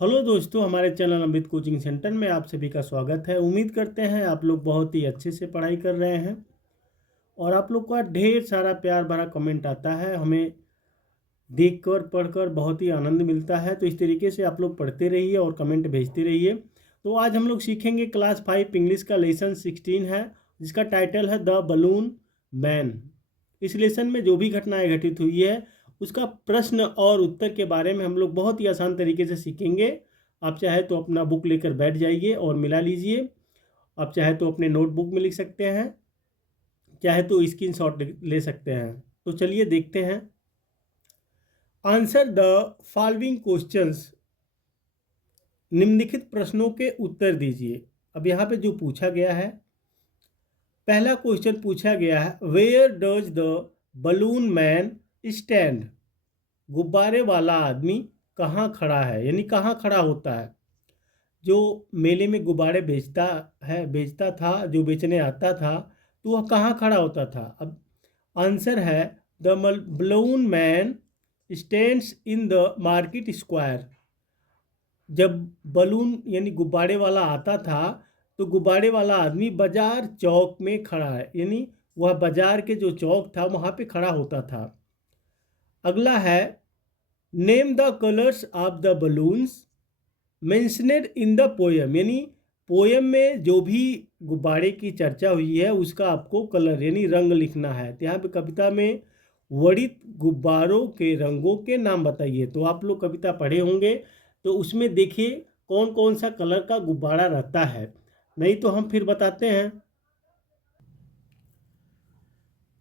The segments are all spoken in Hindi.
हेलो दोस्तों, हमारे चैनल अमृत कोचिंग सेंटर में आप सभी का स्वागत है। उम्मीद करते हैं आप लोग बहुत ही अच्छे से पढ़ाई कर रहे हैं और आप लोग का ढेर सारा प्यार भरा कमेंट आता है। हमें देखकर पढ़कर बहुत ही आनंद मिलता है। तो इस तरीके से आप लोग पढ़ते रहिए और कमेंट भेजते रहिए। तो आज हम लोग सीखेंगे क्लास 5 इंग्लिश का लेसन 16 है, जिसका टाइटल है द बलून मैन। इस लेसन में जो भी घटनाएं घटित हुई है उसका प्रश्न और उत्तर के बारे में हम लोग बहुत ही आसान तरीके से सीखेंगे। आप चाहे तो अपना बुक लेकर बैठ जाइए और मिला लीजिए। आप चाहे तो अपने नोटबुक में लिख सकते हैं, चाहे तो स्क्रीनशॉट ले सकते हैं। तो चलिए देखते हैं। Answer the following questions. निम्नलिखित प्रश्नों के उत्तर दीजिए। अब यहाँ पे जो पूछा गया है, पहला क्वेश्चन पूछा गया है where does the balloon man stand. गुब्बारे वाला आदमी कहाँ खड़ा है, यानी कहाँ खड़ा होता है। जो मेले में गुब्बारे बेचता था, जो बेचने आता था, तो वह कहाँ खड़ा होता था। अब आंसर है the balloon man stands in the market square. जब बलून यानी गुब्बारे वाला आता था तो गुब्बारे वाला आदमी बाजार चौक में खड़ा है, यानी वह बाजार के जो चौक था वहाँ पे खड़ा होता था। अगला है name the colours of the balloons mentioned in the poem, यानी पोएम में जो भी गुब्बारे की चर्चा हुई है उसका आपको कलर यानी रंग लिखना है। तो यहाँ पे कविता में वर्णित गुब्बारों के रंगों के नाम बताइए। तो आप लोग कविता पढ़े होंगे, तो उसमें देखिए कौन कौन सा कलर का गुब्बारा रहता है, नहीं तो हम फिर बताते हैं।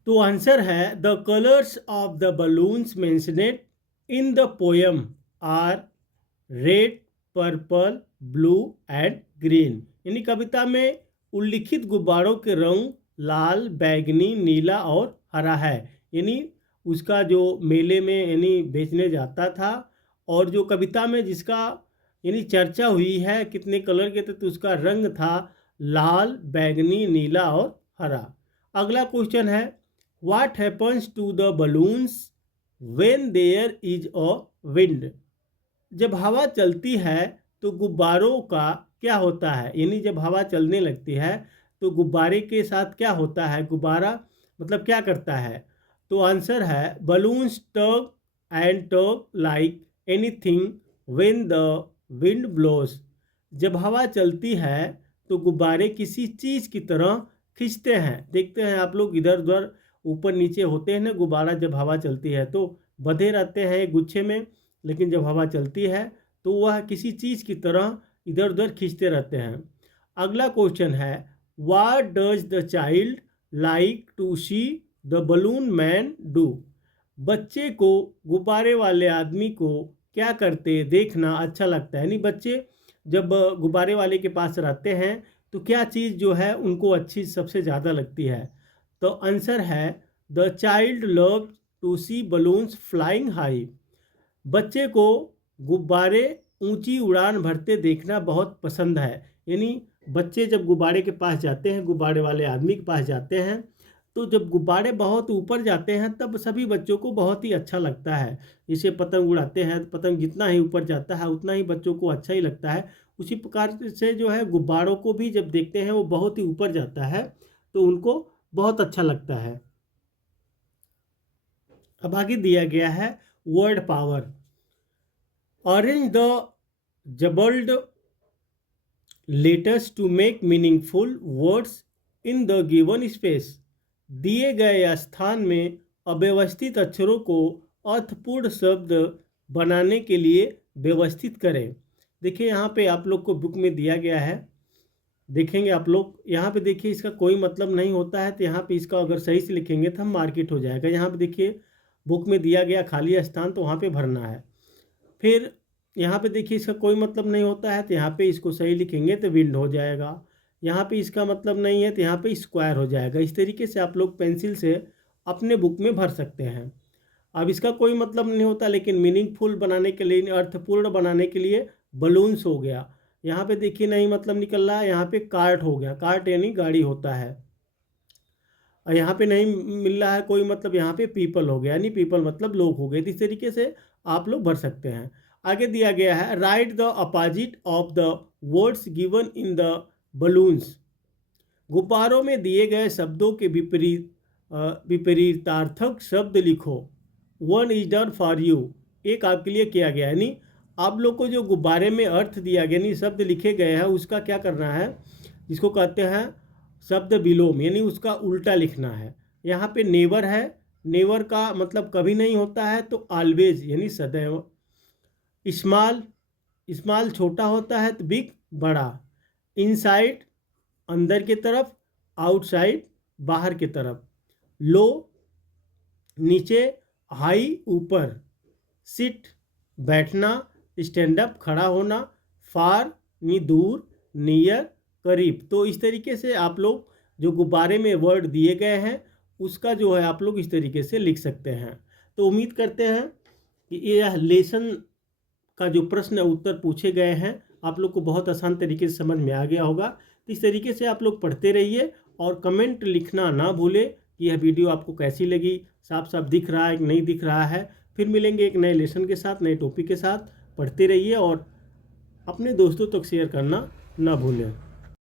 तो आंसर है the colours of the balloons mentioned in the poem are red, purple, blue and green. यानी कविता में उल्लिखित गुब्बारों के रंग लाल, बैगनी, नीला और हरा है। यानी उसका जो मेले में यानी बेचने जाता था और जो कविता में जिसका यानी चर्चा हुई है कितने कलर के थे, तो उसका रंग था लाल, बैगनी, नीला और हरा। अगला क्वेश्चन है what happens to the balloons when there is a wind. जब हवा चलती है तो गुब्बारों का क्या होता है, यानी जब हवा चलने लगती है तो गुब्बारे के साथ क्या होता है, गुब्बारा मतलब क्या करता है। तो आंसर है balloons tug and tug like anything when the wind blows. जब हवा चलती है तो गुब्बारे किसी चीज़ की तरह खींचते हैं। देखते हैं आप लोग इधर उधर ऊपर नीचे होते हैं ना गुब्बारा, जब हवा चलती है तो बंधे रहते हैं एक गुच्छे में, लेकिन जब हवा चलती है तो वह किसी चीज़ की तरह इधर उधर खींचते रहते हैं। अगला क्वेश्चन है what does the child like to see the balloon man do. बच्चे को गुब्बारे वाले आदमी को क्या करते देखना अच्छा लगता है, यानी बच्चे जब गुब्बारे वाले के पास रहते हैं तो क्या चीज़ जो है उनको अच्छी सबसे ज़्यादा लगती है। तो आंसर है the child love to see balloons flying high. बच्चे को गुब्बारे ऊंची उड़ान भरते देखना बहुत पसंद है। यानी बच्चे जब गुब्बारे के पास जाते हैं, गुब्बारे वाले आदमी के पास जाते हैं, तो जब गुब्बारे बहुत ऊपर जाते हैं तब सभी बच्चों को बहुत ही अच्छा लगता है। जैसे पतंग उड़ाते हैं, पतंग जितना ही ऊपर जाता है उतना ही बच्चों को अच्छा ही लगता है। उसी प्रकार से जो है गुब्बारों को भी जब देखते हैं वो बहुत ही ऊपर जाता है तो उनको बहुत अच्छा लगता है। अब आगे दिया गया है word power. Arrange the jumbled letters to make meaningful words in the given space। दिए गए स्थान में अव्यवस्थित अक्षरों को अर्थपूर्ण शब्द बनाने के लिए व्यवस्थित करें। देखिए यहाँ पे आप लोग को बुक में दिया गया है, देखेंगे आप लोग। यहाँ पे देखिए इसका कोई मतलब नहीं होता है, तो यहाँ पे इसका अगर सही से लिखेंगे तो हम मार्केट हो जाएगा। यहाँ पे देखिए बुक में दिया गया खाली स्थान, तो वहाँ पे भरना है। फिर यहाँ पे देखिए इसका कोई मतलब नहीं होता है, तो यहाँ पे इसको सही लिखेंगे तो विंड हो जाएगा। यहाँ पे इसका मतलब नहीं है तो यहाँ पे स्क्वायर हो जाएगा। इस तरीके से आप लोग पेंसिल से अपने बुक में भर सकते हैं। अब इसका कोई मतलब नहीं होता, लेकिन मीनिंगफुल बनाने के लिए, अर्थपूर्ण बनाने के लिए बलून्स हो गया। यहाँ पे देखिए नहीं मतलब निकल रहा है, यहाँ पे कार्ट हो गया, कार्ट यानी गाड़ी होता है। और यहाँ पे नहीं मिल रहा है कोई मतलब, यहाँ पे पीपल हो गया, यानी पीपल मतलब लोग हो गए। तो इस तरीके से आप लोग भर सकते हैं। आगे दिया गया है right the opposite of the words given in the balloons. गुब्बारों में दिए गए शब्दों के विपरीतार्थक शब्द लिखो। One is done for you, एक आपके लिए किया गया, यानी आप लोग को जो गुब्बारे में अर्थ दिया गया यानी शब्द लिखे गए हैं उसका क्या करना है, जिसको कहते हैं शब्द विलोम, यानी उसका उल्टा लिखना है। यहाँ पे नेवर है, नेवर का मतलब कभी नहीं होता है, तो ऑलवेज यानी सदैव। स्मॉल, स्मॉल छोटा होता है, तो बिग बड़ा। इनसाइड अंदर की तरफ, आउटसाइड बाहर की तरफ। लो नीचे, हाई ऊपर। सिट बैठना, स्टैंड अप खड़ा होना। फार नी दूर, नियर करीब। तो इस तरीके से आप लोग जो गुब्बारे में वर्ड दिए गए हैं उसका जो है आप लोग इस तरीके से लिख सकते हैं। तो उम्मीद करते हैं कि यह लेसन का जो प्रश्न उत्तर पूछे गए हैं आप लोग को बहुत आसान तरीके से समझ में आ गया होगा। तो इस तरीके से आप लोग पढ़ते रहिए और कमेंट लिखना ना भूलें कि यह वीडियो आपको कैसी लगी, साफ साफ दिख रहा है कि नहीं दिख रहा है। फिर मिलेंगे एक नए लेसन के साथ, नए टॉपिक के साथ। पढ़ते रहिए और अपने दोस्तों तक शेयर करना ना भूलें।